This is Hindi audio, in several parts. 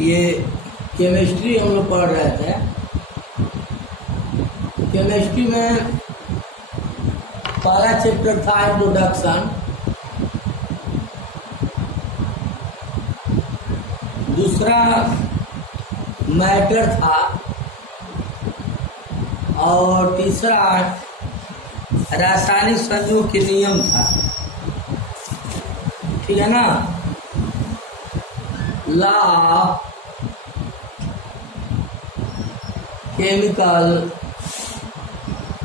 ये केमिस्ट्री हम लोग पढ़ रहे थे। केमिस्ट्री में पहला चैप्टर था इंट्रोडक्शन, दूसरा मैटर था और तीसरा रासायनिक संयोग के नियम था। ठीक है ना, लॉ केमिकल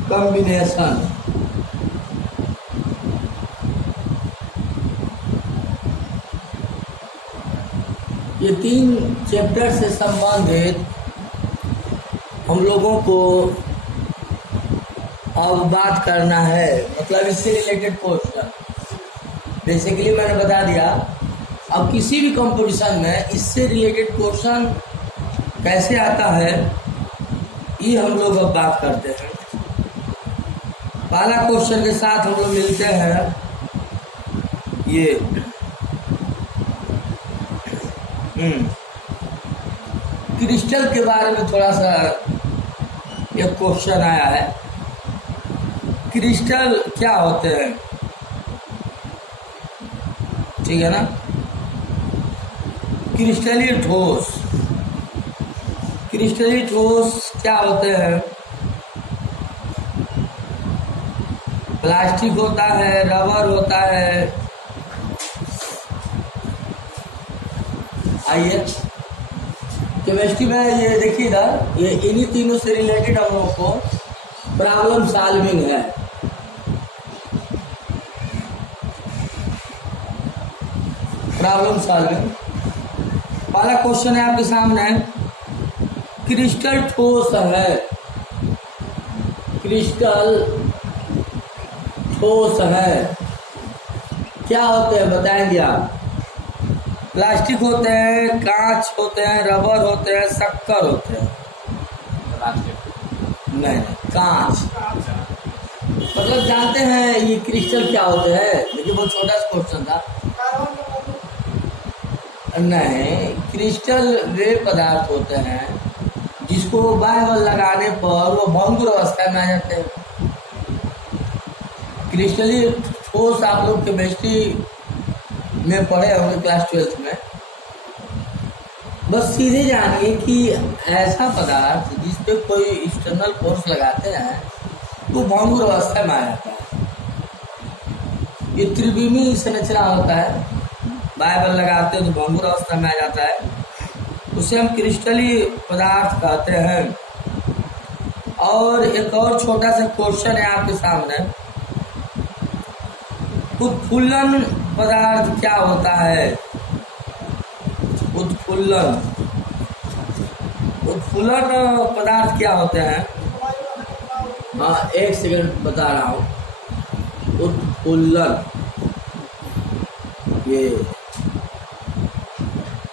कॉम्बिनेशन। ये 3 चैप्टर से संबंधित हम लोगों को अब बात करना है, मतलब इससे रिलेटेड क्वेश्चन। बेसिकली मैंने बता दिया, अब किसी भी कंपटीशन में इससे रिलेटेड क्वेश्चन कैसे आता है ये हम लोग अब बात करते हैं। पहला क्वेश्चन के साथ हम लोग मिलते हैं। ये क्रिस्टल के बारे में थोड़ा सा एक क्वेश्चन आया है। क्रिस्टल क्या होते हैं, ठीक है ना। क्रिस्टलीय ठोस, क्रिस्टलीय ठोस क्या होते हैं? प्लास्टिक होता है, रबर होता है। आइए केमिस्ट्री में ये देखिए ना, ये इन्हीं तीनों से रिलेटेड हम लोगों को प्रॉब्लम सॉल्विंग है। प्रॉब्लम सॉल्विंग पहला क्वेश्चन है आपके सामने। क्रिस्टल ठोस है, क्रिस्टल ठोस है, क्या होते हैं बताएंगे आप? प्लास्टिक होते हैं, कांच होते हैं, रबर होते हैं, शक्कर होते हैं। नहीं, कांच। मतलब जानते हैं ये क्रिस्टल क्या होते हैं? देखिए बहुत छोटा सा क्वेश्चन था। नहीं, क्रिस्टल वे पदार्थ होते हैं जिसको बाइबल लगाने पर वो भंगुर अवस्था में आ जाते हैं। क्रिस्टलीय ठोस आप लोग केमिस्ट्री में पढ़े होंगे क्लास 12th में। बस सीधे जानिए कि ऐसा पदार्थ जिस पे कोई एक्सटर्नल फोर्स लगाते हैं वो भंगुर अवस्था में आ जाता है। ये त्रिविमी संरचना होता है, बाइबल लगाते हैं तो भंगुर अवस्था में आ जाता है, उसे हम क्रिस्टलीय पदार्थ कहते हैं। और एक और छोटा सा क्वेश्चन है आपके सामने, उत्फुल्लन पदार्थ क्या होता है? उत्फुल्लन, उत्फुल्लन पदार्थ क्या होते हैं? हाँ, एक सेकंड बता रहा हूँ। उत्फुल्लन,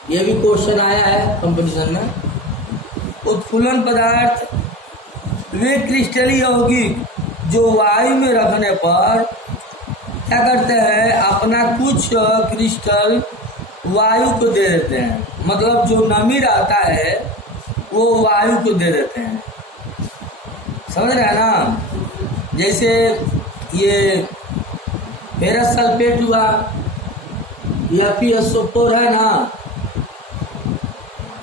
ये भी क्वेश्चन आया है कंपटीशन में। उत्फुल्लन पदार्थ वे क्रिस्टलीय यौगिक जो वायु में रखने पर क्या करते हैं, अपना कुछ क्रिस्टल वायु को दे देते हैं। मतलब जो नमी रहता है वो वायु को दे देते हैं, समझ रहे हैं ना। जैसे ये फेरस सल्फेट हुआ, FeSO4 है ना,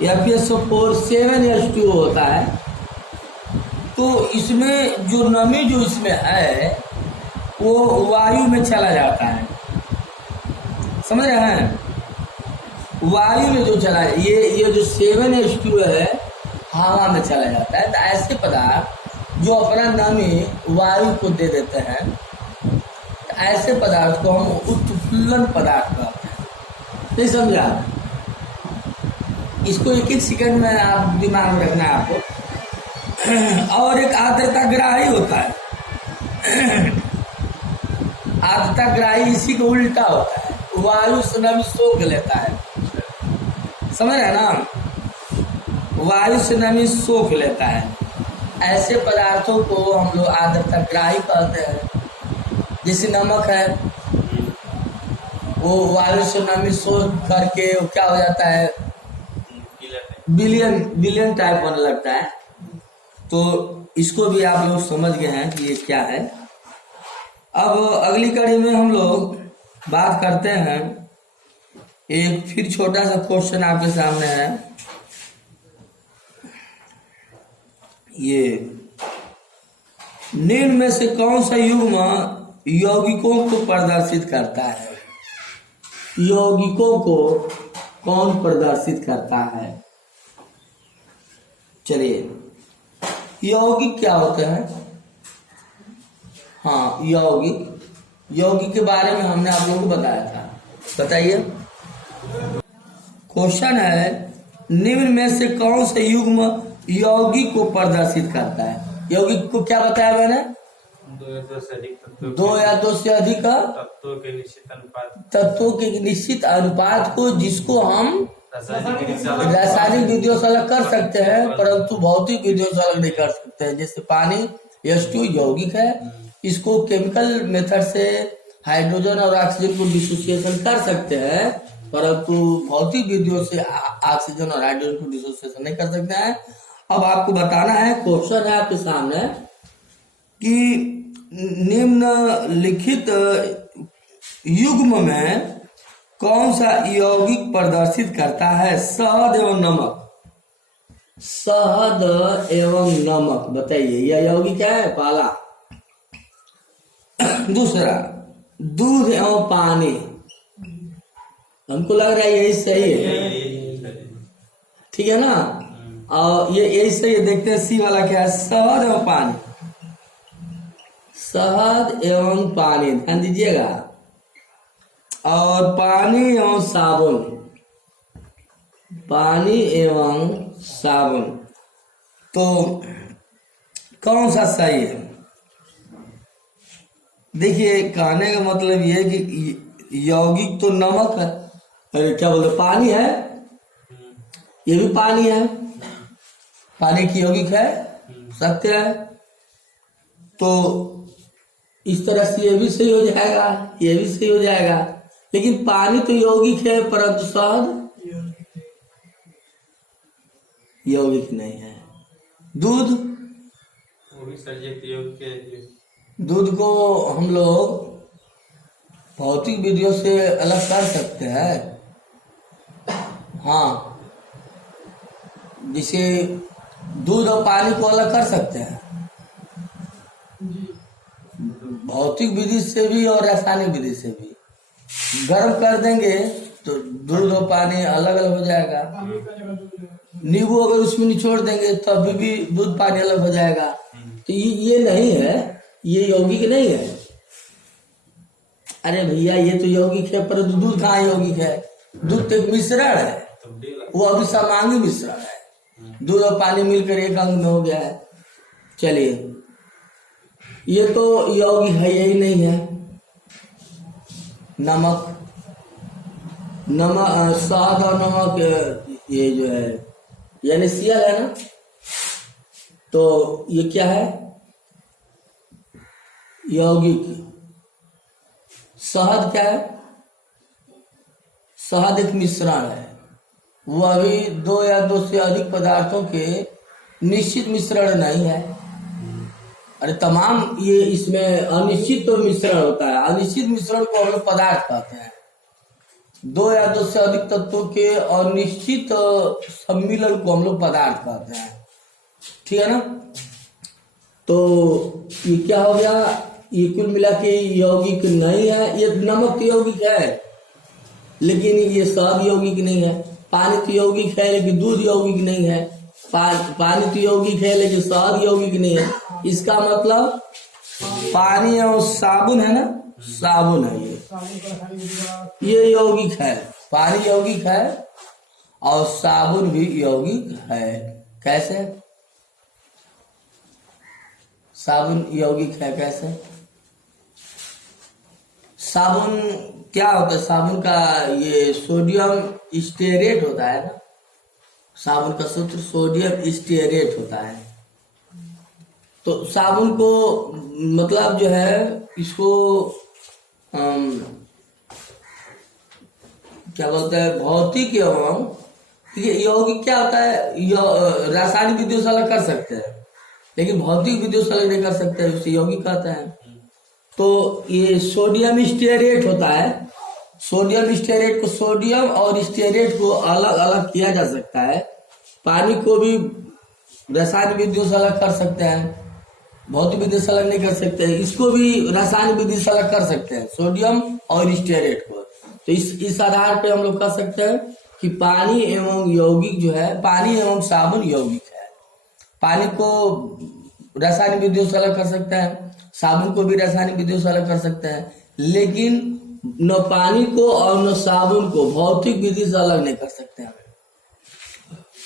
FeSO4 7H2O होता है। तो इसमें जो नमी जो इसमें है वो वायु में चला जाता है, समझ रहे हैं। वायु में जो चला, ये जो 7H2O है हवा में चला जाता है। तो ऐसे पदार्थ जो अपना नमी वायु को दे देते हैं, तो ऐसे पदार्थ को हम उत्फुल्लन पदार्थ कहते हैं। नहीं समझा? इसको एक एक सेकंड में आप दिमाग में रखना है आपको। और एक आर्द्रताग्राही होता है। आर्द्रताग्राही इसी को उल्टा होता है, वायु से नमी सोख लेता है, समझ रहे हैं ना। वायु से नमी सोख लेता है। ऐसे पदार्थों को हम लोग आर्द्रताग्राही कहते हैं। जैसे नमक है, वो वायु से नमी सोख करके क्या हो जाता है, बिलियन बिलियन टाइप होने लगता है। तो इसको भी आप लोग समझ गए हैं कि ये क्या है। अब अगली कड़ी में हम लोग बात करते हैं, एक फिर छोटा सा क्वेश्चन आपके सामने है। ये निम्न में से कौन सा युग्म यौगिकों को प्रदर्शित करता है? यौगिकों को कौन प्रदर्शित करता है? चलिए, यौगिक क्या होते हैं? हाँ, यौगिक के बारे में हमने आप लोगों को बताया था। बताइए, क्वेश्चन है निम्न में से कौन सा युग्म यौगिक को प्रदर्शित करता है? यौगिक को क्या बताया मैंने? दो या दो से अधिक तत्वों के निश्चित अनुपात को, जिसको हम रासायनिक विधियों से अलग कर सकते हैं, परंतु भौतिक विधियों से अलग नहीं कर सकते हैं। जैसे पानी H2 यौगिक है, इसको केमिकल मेथड से हाइड्रोजन और ऑक्सीजन को डिसोसिएशन कर सकते हैं, परंतु भौतिक विधियों से ऑक्सीजन और हाइड्रोजन को डिसोसिएशन नहीं कर सकते हैं। अब आपको बताना है, क्वेश्चन है आपके सामने कि निम्नलिखित युग्म में कौन सा यौगिक प्रदर्शित करता है शहद एवं नमक? शहद एवं नमक, बताइए यह यौगिक है पहला। दूसरा, दूध एवं पानी। हमको लग रहा है यही सही है, ठीक है ना? और ये यही सही है। देखते हैं सी वाला क्या है, शहद एवं पानी। शहद एवं पानी, ध्यान दीजिएगा। और पानी एवं साबुन, पानी एवं साबुन, तो कौन सा सही है? देखिए, कहने का मतलब ये है कि यौगिक तो नमक है, अरे क्या बोलते, पानी है, ये भी पानी है, पानी की यौगिक है, सत्य है। तो इस तरह से ये भी सही हो जाएगा, ये भी सही हो जाएगा। लेकिन पानी तो यौगिक है, परंतु शहद यौगिक नहीं है। दूध, वो भी सब्जेक्ट यौगिक है। दूध को हम लोग भौतिक विधियों से अलग कर सकते हैं। हाँ, जिसे दूध और पानी को अलग कर सकते हैं भौतिक विधि से भी और रासायनिक विधि से भी। गर्म कर देंगे तो दूध और पानी अलग अलग हो जाएगा। नींबू अगर उसमें निचोड़ देंगे तब भी दूध पानी अलग हो जाएगा। तो ये नहीं है, ये यौगिक नहीं है। अरे भैया, ये तो यौगिक है, पर दूध कहाँ यौगिक है? दूध तो एक मिश्रण है, वो अभी समांगी मिश्रण है। दूध और पानी मिलकर एक अंग में हो गया है। चलिए, ये तो यौगिक है, यही नहीं है। नमक, शहद और नमक, ये जो है यानी NaCl है ना, तो ये क्या है? यौगिक। शहद क्या है? शहद एक मिश्रण है, वह भी दो या दो से अधिक पदार्थों के निश्चित मिश्रण नहीं है। अरे तमाम ये इसमें अनिश्चित तो मिश्रण होता है। अनिश्चित मिश्रण को हम लोग पदार्थ कहते हैं। दो या दो से अधिक तत्वों के अनिश्चित सम्मिलन को हम लोग पदार्थ कहते हैं, ठीक है ना? तो ये क्या हो गया? ये कुल मिला के यौगिक नहीं है। ये नमक यौगिक है, लेकिन ये शहद यौगिक नहीं है। पानी तो यौगिक है, लेकिन दूध यौगिक नहीं है। पानी तो यौगिक है, लेकिन शहद यौगिक नहीं है। इसका मतलब पानी और साबुन है ना, साबुन है ये यौगिक है। पानी यौगिक है और साबुन भी यौगिक है। कैसे? साबुन यौगिक है कैसे? साबुन क्या होता है? साबुन का ये सोडियम स्टेरेट होता है ना, साबुन का सूत्र सोडियम स्टेरेट होता है। तो साबुन को मतलब जो है, इसको क्या बोलते हैं, भौतिक एवं देखिए यौगिक क्या होता है, रासायनिक विद्युत से अलग कर सकते हैं, लेकिन भौतिक विद्युत से अलग नहीं कर सकते, उसे यौगिक कहते हैं। तो ये सोडियम स्टीयरेट होता है, सोडियम स्टीयरेट को, सोडियम और स्टीयरेट को अलग अलग किया जा सकता है। पानी को भी रासायनिक विद्युत से अलग कर सकते हैं, भौतिक विद्युत से अलग नहीं कर सकते हैं। इसको भी रासायनिक विद्युत से अलग कर सकते हैं, सोडियम और स्टीयरेट को। तो इस आधार पे हम लोग कह सकते हैं कि पानी एवं यौगिक जो है, पानी एवं साबुन यौगिक है। पानी को रासायनिक विद्युत से अलग कर सकते हैं, साबुन को भी रासायनिक विद्युत से अलग कर सकते हैं, लेकिन न पानी को और न साबुन को भौतिक विधि से अलग नहीं कर सकते हैं।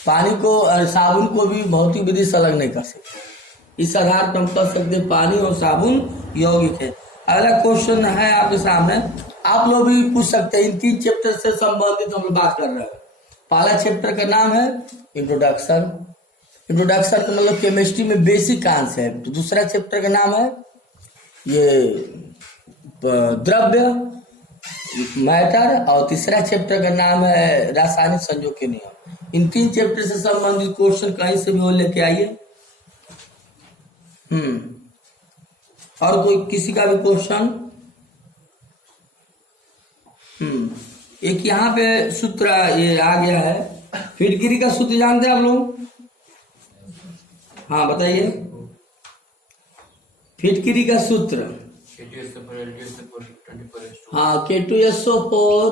पानी को और साबुन को भी भौतिक विधि से अलग नहीं कर सकते। इस आधार पर हम कह सकते हैं पानी और साबुन यौगिक है। अगला क्वेश्चन है आपके सामने, आप लोग भी पूछ सकते हैं। इन 3 चैप्टर से संबंधित हम लोग बात कर रहे हैं। पहला चैप्टर का नाम है इंट्रोडक्शन। इंट्रोडक्शन का मतलब केमिस्ट्री में बेसिक कॉन्सेप्ट। दूसरा चैप्टर का नाम है ये द्रव्य, मैटर, और तीसरा चैप्टर का नाम है रासायनिक संयोग के नियम। इन 3 चैप्टर से संबंधित क्वेश्चन कहीं से भी हो लेके आइए। और कोई किसी का भी क्वेश्चन? एक यहाँ पे सूत्र ये आ गया है, फिटकिरी का सूत्र जानते हैं आप लोग? हाँ बताइए, फिटकिरी का सूत्र। हाँ, K2SO4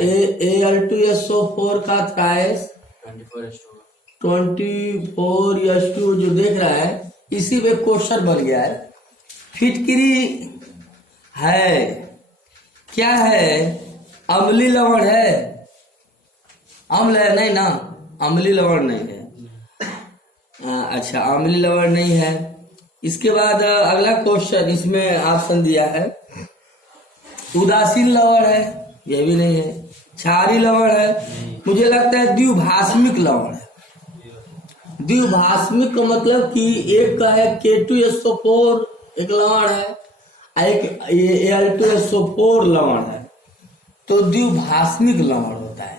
Al2SO4 का थ्राइस 24S2 जो देख रहा है, इसी में क्वेश्चन बन गया है। फिटकिरी है क्या है? अम्लीय लवण है? अम्ल है नहीं ना, अम्लीय लवण नहीं है। अच्छा, अम्लीय लवण नहीं है। इसके बाद अगला क्वेश्चन, इसमें ऑप्शन दिया है उदासीन लवण है, यह भी नहीं है। क्षारीय लवण है, मुझे लगता है द्विभाषमिक लवण है। द्विभाषमिक का मतलब कि एक का है K2SO4 एक लवण है, एक Al2SO4 लवण है, तो द्विभाषमिक लवण होता है।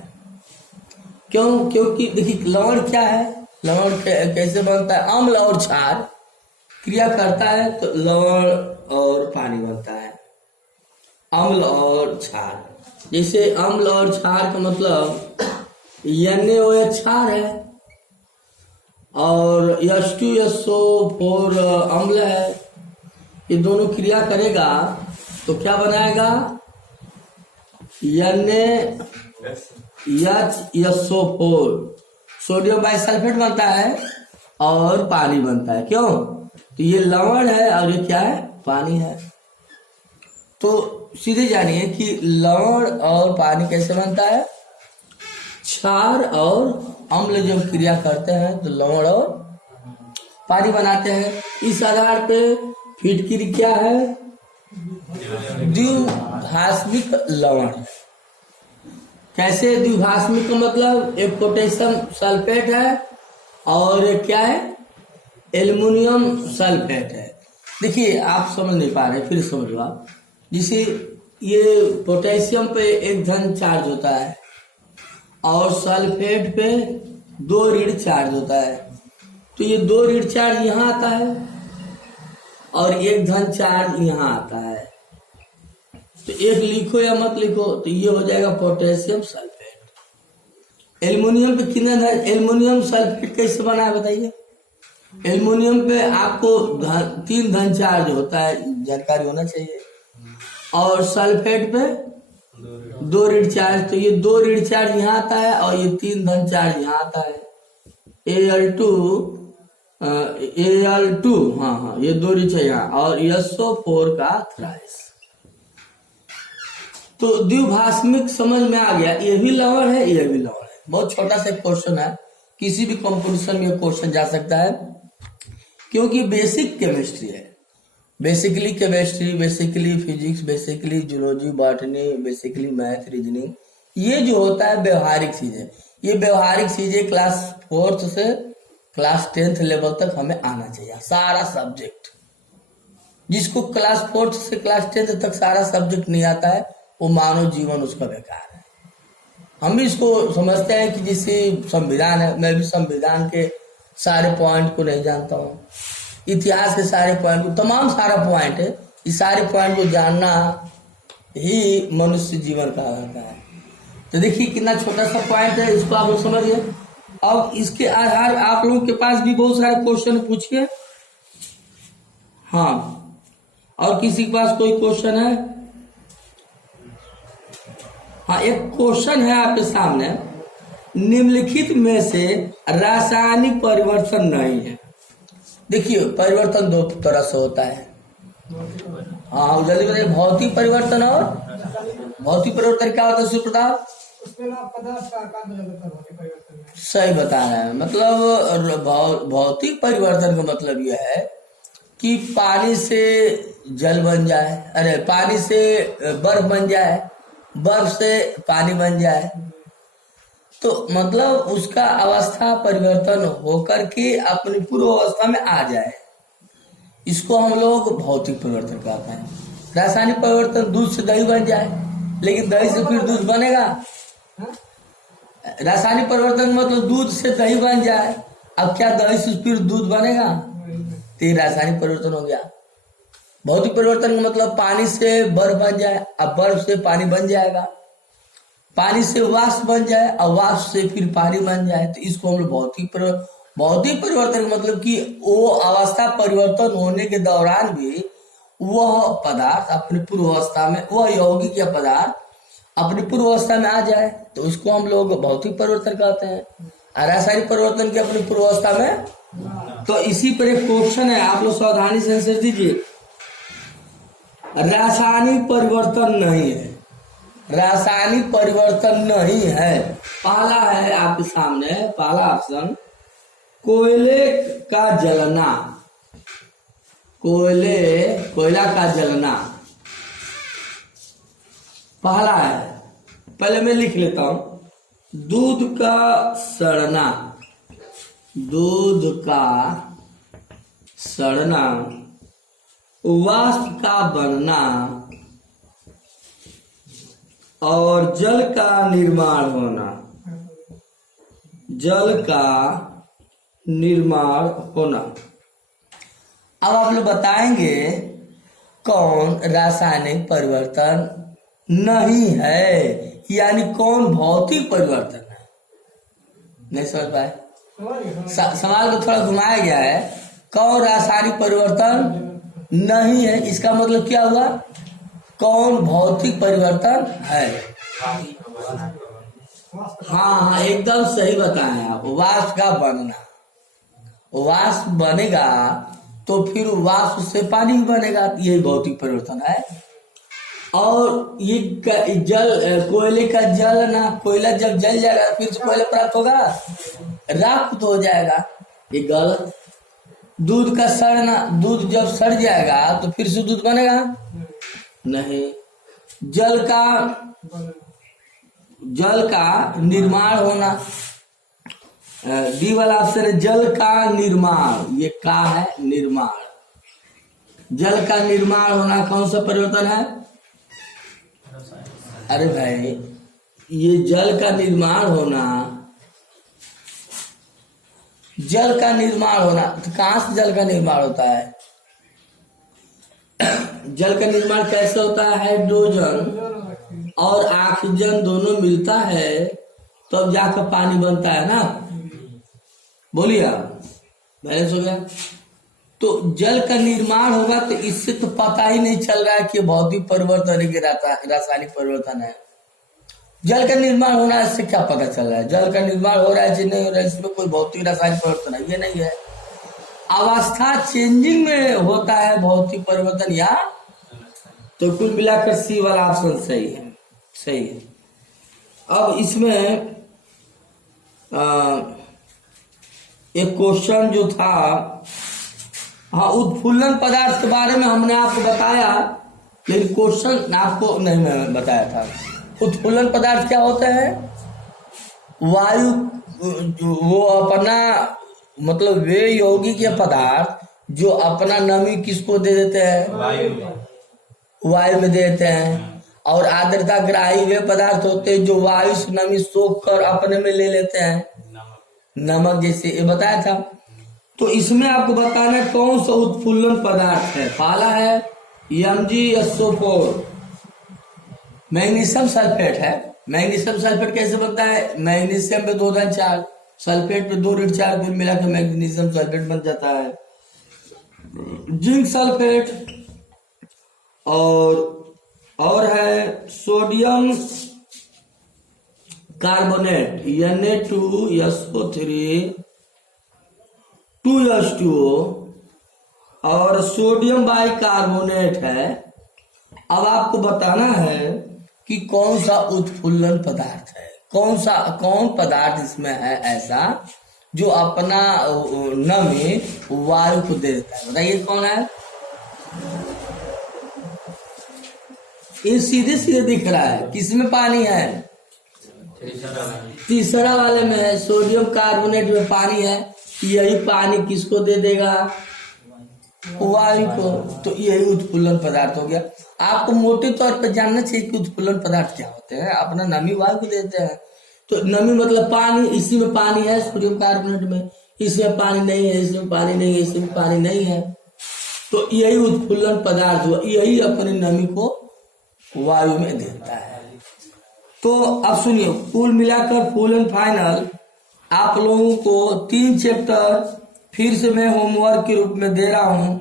क्यों? क्योंकि देखिए लवण क्या है, लवण कैसे बनता है? अम्ल और क्षार क्रिया करता है तो लवण और पानी बनता है, अम्ल और क्षार। जैसे अम्ल और क्षार का मतलब NaOH क्षार है और H2SO4 अम्ल है। ये दोनों क्रिया करेगा तो क्या बनाएगा? NaHSO4 सोडियम बाइसल्फेट बनता है और पानी बनता है। क्यों? तो ये लवण है और ये क्या है? पानी है। तो सीधे जानिए कि लवण और पानी कैसे बनता है। क्षार और अम्ल जब क्रिया करते हैं तो लवण और पानी बनाते हैं। इस आधार पे फिटकिरी क्या है? द्विभाषमिक लवण। कैसे द्विभाषमिक का मतलब? एक पोटेशियम सल्फेट है और एक क्या है? एल्युमिनियम सल्फेट है। देखिए आप समझ नहीं पा रहे, फिर समझ लो आप। जैसे ये पोटेशियम पे एक धन चार्ज होता है और सल्फेट पे 2 ऋण चार्ज होता है, तो ये 2 ऋण चार्ज यहाँ आता है और एक धन चार्ज यहाँ आता है। तो एक लिखो या मत लिखो, तो ये हो जाएगा पोटेशियम सल्फेट। एल्युमिनियम पे कितना धन? एल्युमिनियम सल्फेट कैसे बना है बताइए? एल्युमिनियम पे आपको 3 धन चार्ज होता है, जानकारी होना चाहिए, और सल्फेट पे 2 ऋण चार्ज। तो ये 2 ऋण चार्ज यहाँ आता है और ये 3 धन चार्ज यहाँ आता है। Al2 हाँ ये 2 ऋण चार्ज यहाँ, और SO4 का थ्राइस। तो द्विभाषमिक समझ में आ गया। ये भी लवण है, ये भी लवण है। बहुत छोटा सा क्वेश्चन है, किसी भी कंपटीशन में क्वेश्चन जा सकता है, क्योंकि बेसिक केमिस्ट्री है। Basically chemistry, basically physics, basically zoology, botany, basically math, reasoning, ये जो होता है व्यवहारिक चीजें। ये व्यवहारिक चीजें क्लास 4th से क्लास 10th लेवल तक हमें आना चाहिए, सारा सब्जेक्ट। जिसको क्लास 4th से क्लास 10th तक सारा सब्जेक्ट नहीं आता है, वो मानव जीवन उसका बेकार है। हम भी इसको समझते हैं कि जिससे संविधान है, मैं भी संविधान के सारे पॉइंट को नहीं जानता हूँ, इतिहास के सारे पॉइंट को, तमाम सारा पॉइंट है, इस सारे पॉइंट को जानना ही मनुष्य जीवन का रहता है। तो देखिए कितना छोटा सा पॉइंट है, इसको आप लोग समझिए। अब इसके आधार आप लोगों के पास भी बहुत सारे क्वेश्चन पूछिए। हाँ, और किसी के पास कोई क्वेश्चन है? हाँ, एक क्वेश्चन है आपके सामने, निम्नलिखित में से रासायनिक परिवर्तन नहीं है। देखिए परिवर्तन दो तरह से होता है। हाँ जल्दी बताइए, भौतिक परिवर्तन और भौतिक परिवर्तन क्या होता है सुप्रताप? सही बता रहे हैं। मतलब भौतिक परिवर्तन का मतलब यह है कि पानी से जल बन जाए, अरे पानी से बर्फ बन जाए, बर्फ से पानी बन जाए, तो मतलब उसका अवस्था परिवर्तन होकर के अपनी पूर्व अवस्था में आ जाए, इसको हम लोग भौतिक परिवर्तन कहते हैं। रासायनिक परिवर्तन, दूध से दही बन जाए, लेकिन दही से फिर दूध बनेगा। रासायनिक परिवर्तन मतलब दूध से दही बन जाए, अब क्या दही से फिर दूध बनेगा? तो ये रासायनिक परिवर्तन हो गया। भौतिक परिवर्तन का मतलब पानी से बर्फ बन जाए, अब बर्फ से पानी बन जाएगा, पानी से वाष्प बन जाए और वाष्प से फिर पानी बन जाए, तो इसको हम लोग भौतिक परिवर्तन का मतलब कि वो अवस्था परिवर्तन होने के दौरान भी वह पदार्थ अपनी पूर्व अवस्था में, वह यौगिक या पदार्थ अपनी पूर्व अवस्था में आ जाए, तो उसको हम लोग भौतिक परिवर्तन कहते हैं। और रासायनिक परिवर्तन की अपनी पूर्व अवस्था में। तो इसी पर एक क्वेश्चन है, आप लोग सावधानी से आंसर दीजिए। रासायनिक परिवर्तन नहीं है, रासायनिक परिवर्तन नहीं है। पहला है आपके सामने, पहला ऑप्शन कोयले का जलना, कोयला का जलना पहला है। पहले मैं लिख लेता हूं, दूध का सड़ना, दूध का सड़ना, वाष्प का बनना और जल का निर्माण होना, जल का निर्माण होना। अब आप लोग बताएंगे कौन रासायनिक परिवर्तन नहीं है, यानी कौन भौतिक परिवर्तन है। नहीं समझ पाए? सवाल को थोड़ा घुमाया गया है। कौन रासायनिक परिवर्तन नहीं है, इसका मतलब क्या हुआ? कौन भौतिक परिवर्तन है? हाँ, एकदम सही बताएं आप। वाष्प का बनना, वाष्प बनेगा तो फिर वाष्प से पानी भी बनेगा, यही भौतिक परिवर्तन है। और ये जल, कोयले का जलना, कोयला जब जल जाएगा फिर से कोयला प्राप्त होगा, राख तो हो जाएगा, ये गलत। दूध का सड़ना, दूध जब सड़ जाएगा तो फिर से दूध बनेगा नहीं। जल का निर्माण होना, डी वाला ऑप्शन है जल का निर्माण, ये का है निर्माण। जल का निर्माण होना कौन सा परिवर्तन है? अरे भाई, ये जल का निर्माण होना, जल का निर्माण होना, तो कहां से जल का निर्माण होता है? जल का निर्माण कैसे होता है? हाइड्रोजन और ऑक्सीजन दोनों मिलता है तब तो जाकर पानी बनता है ना। बोलिए आप, बैलेंस हो गया। तो जल का निर्माण होगा, तो इससे तो पता ही नहीं चल रहा है कि भौतिक परिवर्तन है कि रासायनिक परिवर्तन है। जल का निर्माण होना, इससे क्या पता चल रहा है? जल का निर्माण हो रहा है कि नहीं हो रहा है, इसमें कोई भौतिक रासायनिक परिवर्तन है? ये नहीं है। अवस्था चेंजिंग में होता है भौतिक परिवर्तन, या तो कुल मिलाकर सी वाला ऑप्शन सही है, सही है। अब इसमें एक क्वेश्चन जो था, हाँ, उत्फुल्लन पदार्थ के बारे में हमने आपको बताया, लेकिन क्वेश्चन आपको नहीं मैं बताया था। उत्फुल्लन पदार्थ क्या होता है? वायु, वो अपना मतलब वे यौगिक या पदार्थ जो अपना नमी किसको दे देते हैं? वायु में दे देते हैं। और आर्द्रता ग्राही वे पदार्थ होते हैं जो वायु से नमी सोख कर अपने में ले लेते हैं, नमक जैसे ये बताया था। तो इसमें आपको बताना है कौन सा उत्फुल्लन पदार्थ है। पहला है MgSO4, मैग्नीशियम सल्फेट है। मैग्नीशियम सल्फेट कैसे बनता है? मैग्नीशियम पे 2 धन 4, सल्फेट पे 2 ऋण 4, कुल मिला के मैग्नीशियम सल्फेट बन जाता है। जिंक सल्फेट और है सोडियम कार्बोनेट Na2SO3 2H2O और सोडियम बाइकार्बोनेट है। अब आपको बताना है कि कौन सा उत्फुल्लन पदार्थ है, कौन पदार्थ इसमें है ऐसा जो अपना नमी वायु को दे देता है। बताइए कौन है? ये सीधे सीधे दिख रहा है, किसमें पानी है? तीसरा वाले में है, सोडियम कार्बोनेट में पानी है। यही पानी किसको दे देगा? वायु को। तो यही उत्फुल्लन पदार्थ हो गया। आपको मोटे तौर पे जानना चाहिए कि उत्फुल्लन पदार्थ क्या होते हैं। अपना नमी वायु को देते हैं। तो नमी मतलब पानी, इसी में पानी है सोडियम कार्बोनेट में, इसमें पानी नहीं है, इसमें पानी नहीं है, इसमें पानी नहीं है। तो यही उत्फुल्लन पदार्थ हुआ, यही अपनी नमी को वायु में देता है। तो अब सुनिए, कुल मिलाकर फुल एंड फाइनल आप लोगों को 3 चैप्टर फिर से मैं होमवर्क के रूप में दे रहा हूं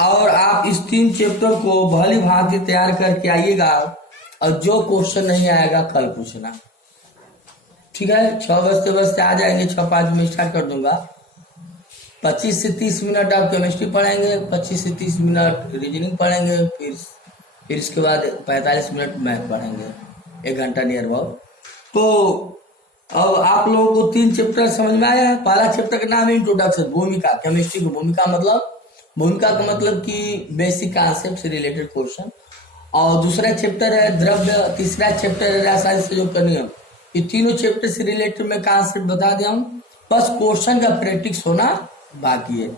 और आप इस 3 चैप्टर को भली भांति तैयार करके आइएगा और जो क्वेश्चन नहीं आएगा कल पूछना, ठीक है? 6 बजते आ जाएंगे, 6:05 में स्टार्ट कर दूंगा। 25 से 30 मिनट आप केमिस्ट्री पढ़ेंगे, 25 से 30 मिनट रीजनिंग पढ़ेंगे, फिर इसके बाद 45 मिनट मैथ पढ़ेंगे, 1 घंटा नियर अबाउट। तो अब आप लोगों को 3 चैप्टर समझ में आया है। पहला चैप्टर का नाम है इंट्रोडक्शन, भूमिका, केमिस्ट्री की भूमिका का मतलब कि बेसिक कॉन्सेप्ट से रिलेटेड क्वेश्चन। और दूसरा चैप्टर है द्रव्य, तीसरा चैप्टर है रासायनिक संयोग का नियम। ये तीनों चैप्टर से रिलेटेड मैं कॉन्सेप्ट बता दिया हूँ, बस क्वेश्चन का प्रैक्टिस होना बाकी है।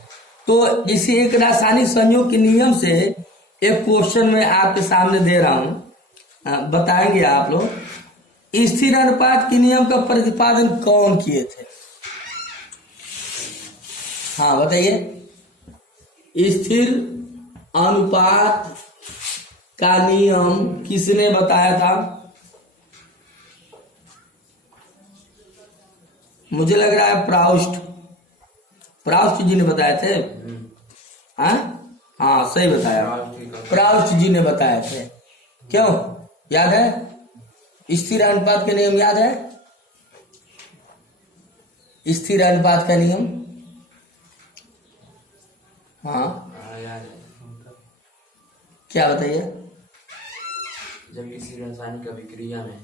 तो इसी एक रासायनिक संयोग के नियम से एक क्वेश्चन मैं आपके सामने दे रहा हूँ, बताएंगे आप लोग। स्थिर अनुपात के नियम का प्रतिपादन कौन किए थे? हाँ बताइए। स्थिर अनुपात का नियम किसने बताया था? मुझे लग रहा है प्राउस्ट जी ने बताए थे। हाँ सही बताया, प्राउस्ट जी ने बताए थे। क्यों याद है? स्थिर अनुपात का नियम याद है? स्थिर अनुपात का नियम, हाँ क्या बताइए? जब किसी रासायनिक अभिक्रिया में,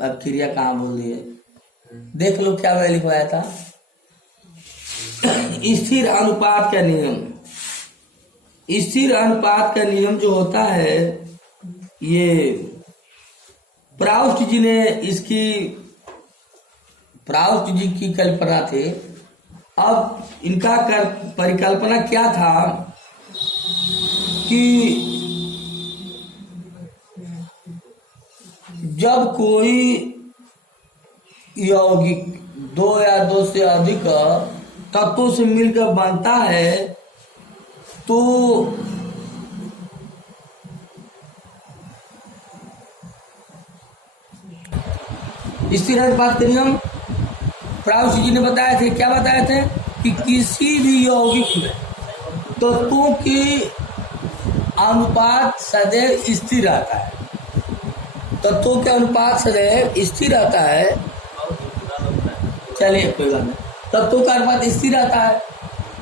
अब क्रिया कहाँ बोल दिए, देख लो क्या मैं लिखवाया था। स्थिर अनुपात का नियम, स्थिर अनुपात का नियम जो होता है ये प्राउस्ट जी की कल्पना थे। अब इनका परिकल्पना क्या था कि जब कोई यौगिक 2 या 2 से अधिक तत्वों से मिलकर बनता है तो स्थिर अनुपात के नियम प्राउस्ट जी ने बताए थे। क्या बताए थे? कि किसी भी यौगिक में तत्वों की अनुपात सदैव स्थिर रहता है, तत्वों के अनुपात सदैव स्थिर रहता है। चलिए कोई बात नहीं, तत्वों का अनुपात स्थिर रहता है।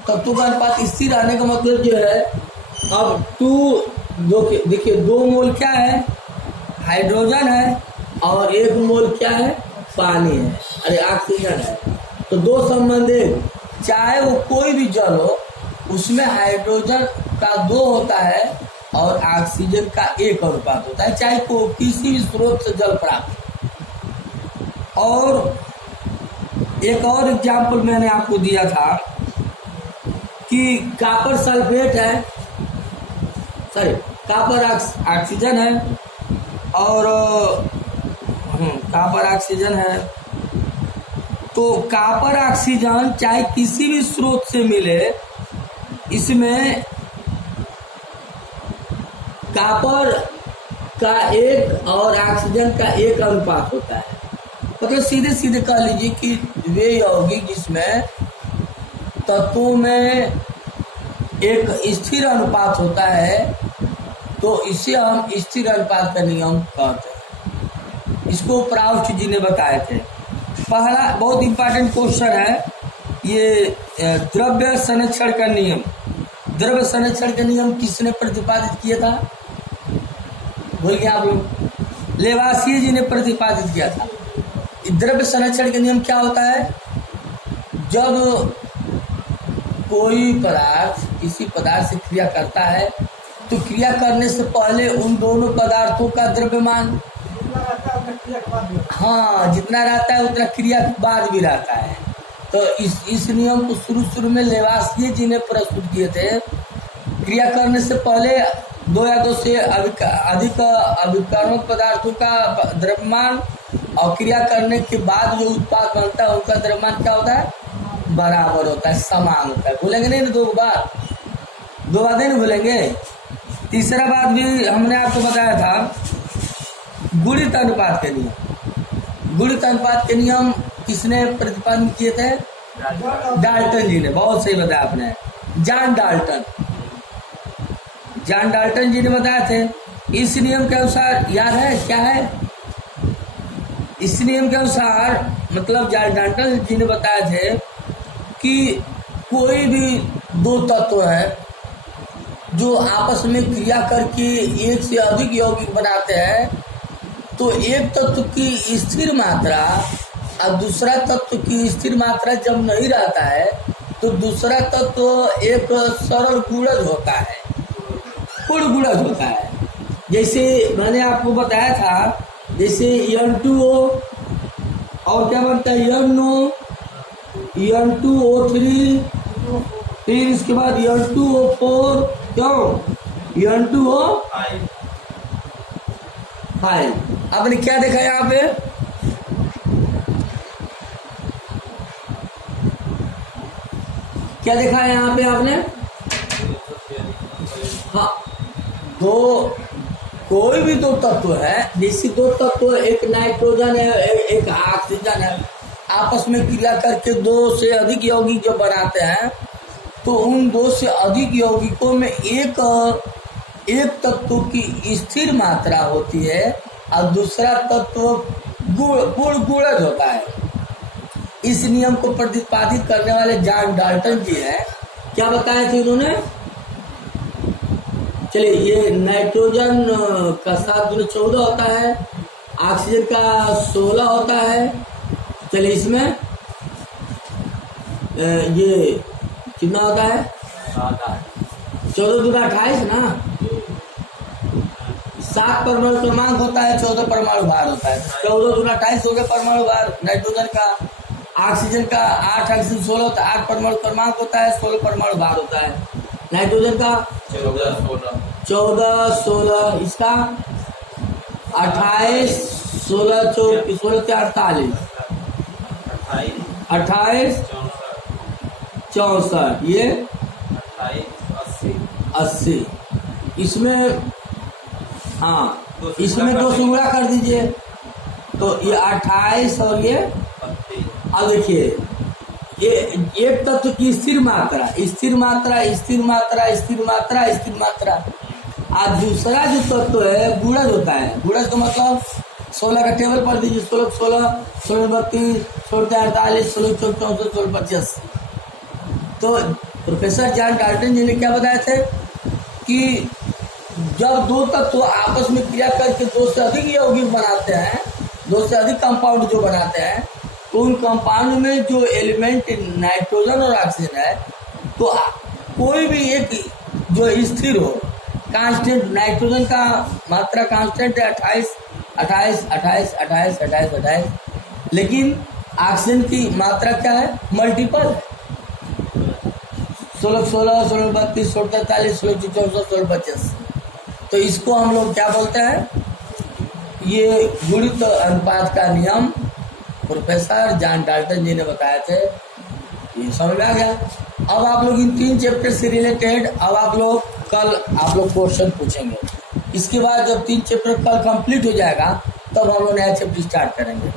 तत्वों का अनुपात स्थिर रहने का मतलब जो है, अब देखिए 2 मोल क्या है? हाइड्रोजन है और 1 मोल क्या है? पानी है, अरे ऑक्सीजन है। तो 2 संबंधित, चाहे वो कोई भी जल हो, उसमें हाइड्रोजन का 2 होता है और ऑक्सीजन का 1 अनुपात होता है, चाहे को किसी भी स्रोत से जल प्राप्त। और एक और एग्जाम्पल मैंने आपको दिया था कि कॉपर सल्फेट है, सॉरी कॉपर ऑक्सीजन है और कॉपर ऑक्सीजन है। तो कॉपर ऑक्सीजन चाहे किसी भी स्रोत से मिले, इसमें कॉपर का एक और ऑक्सीजन का एक अनुपात होता है। मतलब सीधे सीधे कह लीजिए कि वे यौगिक जिसमें तत्वों में एक स्थिर अनुपात होता है, तो इसे हम स्थिर अनुपात का नियम कहते हैं। इसको प्राउस्ट जी ने बताए थे। पहला बहुत इंपॉर्टेंट क्वेश्चन है ये, द्रव्य संरक्षण का नियम। द्रव्य संरक्षण का नियम किसने प्रतिपादित किया था? भूल गया आप लोग? लेवासिए जी ने प्रतिपादित किया था। द्रव्य संरक्षण का नियम क्या होता है? जब कोई पदार्थ किसी पदार्थ से क्रिया करता है, तो क्रिया करने से पहले उन दोनों पदार्थों का द्रव्यमान, हाँ, जितना रहता है उतना क्रिया के बाद भी रहता है। तो इस नियम को शुरू में लेवासिए जी ने प्रस्तुत किए थे। क्रिया करने से पहले दो या दो से अधिक अभिकर्मक पदार्थों का द्रव्यमान, और क्रिया करने के बाद जो उत्पाद बनता है उनका द्रव्यमान क्या होता है? बराबर होता है, समान होता है। भूलेंगे नहीं? दो बार नहीं भूलेंगे। तीसरा बात भी हमने आपको बताया था, गुणित अनुपात के नियम। गुणित अनुपात के नियम किसने प्रतिपादित किए थे? डाल्टन जी ने। बहुत सही बताया आपने, जॉन डाल्टन जी ने बताया थे। इस नियम के अनुसार, याद है क्या है? इस नियम के अनुसार मतलब जॉन डाल्टन जी ने बताए थे कि कोई भी दो तत्व है जो आपस में क्रिया करके एक से अधिक यौगिक बनाते हैं, तो एक तत्व की स्थिर मात्रा और दूसरा तत्व की स्थिर मात्रा जब नहीं रहता है, तो दूसरा तत्व एक सरल गुणज होता है, पूर्ण गुणज होता है। जैसे मैंने आपको बताया था, जैसे N2O और क्या बनता है? N2O3, फिर इसके बाद N2O4, क्यों? N2O5। आपने क्या देखा यहाँ पे? क्या देखा है यहाँ पे आपने? हाँ, कोई भी दो तत्व है, जैसे दो तत्व, एक नाइट्रोजन है एक ऑक्सीजन है, आपस में क्रिया करके दो से अधिक यौगिक जो बनाते हैं, तो उन दो से अधिक यौगिकों में एक तत्व की स्थिर मात्रा होती है और दूसरा तत्व गुणज होता है। इस नियम को प्रतिपादित करने वाले जॉन डाल्टन जी हैं। क्या बताए थे इन्होंने? चलिए, ये नाइट्रोजन का 7×14 होता है, ऑक्सीजन का 16 होता है। चलिए, इसमें ये कितना होता है? 14×2 28 ना। 7 परमाणु क्रमांक होता है, 14 परमाणु भार होता है। 14×2 28 हो गया परमाणु भार नाइट्रोजन का। ऑक्सीजन का 8 ऑक्सीजन 16 होता है, 8 परमाणु क्रमांक होता है, 16 परमाणु भार होता है। नाइट्रोजन का 14 16, इसका 28 16 48 28 64, ये 80। इसमें हाँ, इसमें 2 से गुणा कर दीजिए, तो ये 28 और ये। अब देखिए, ये एक तत्व की स्थिर मात्रा और दूसरा जो तत्व है गुणज होता है। गुणज का मतलब 16 का टेबल पढ़ दीजिए, 16 16 16 32 16 48 16 64 16 25। तो प्रोफेसर जॉन डाल्टन जी ने क्या बताया थे कि जब दो तत्व आपस में क्रिया करके 2 से अधिक यौगिक बनाते हैं, 2 से अधिक कंपाउंड जो बनाते हैं, तो उन कंपाउंड में जो एलिमेंट नाइट्रोजन और ऑक्सीजन है, तो कोई भी एक जो स्थिर हो, कांस्टेंट, नाइट्रोजन का मात्रा कांस्टेंट है 28, लेकिन ऑक्सीजन की मात्रा क्या है? मल्टीपल है। 16 16 16 32 16 43 16 64 16 25। तो इसको हम लोग क्या बोलते हैं? ये गुणित अनुपात का नियम प्रोफेसर जॉन डाल्टन जी ने बताए थे, ये समझ में आ गया। अब आप लोग इन 3 चैप्टर से रिलेटेड अब आप लोग कल आप लोग क्वेश्चन पूछेंगे। इसके बाद जब 3 चैप्टर कल कंप्लीट हो जाएगा तब हम लोग नया चैप्टर स्टार्ट करेंगे।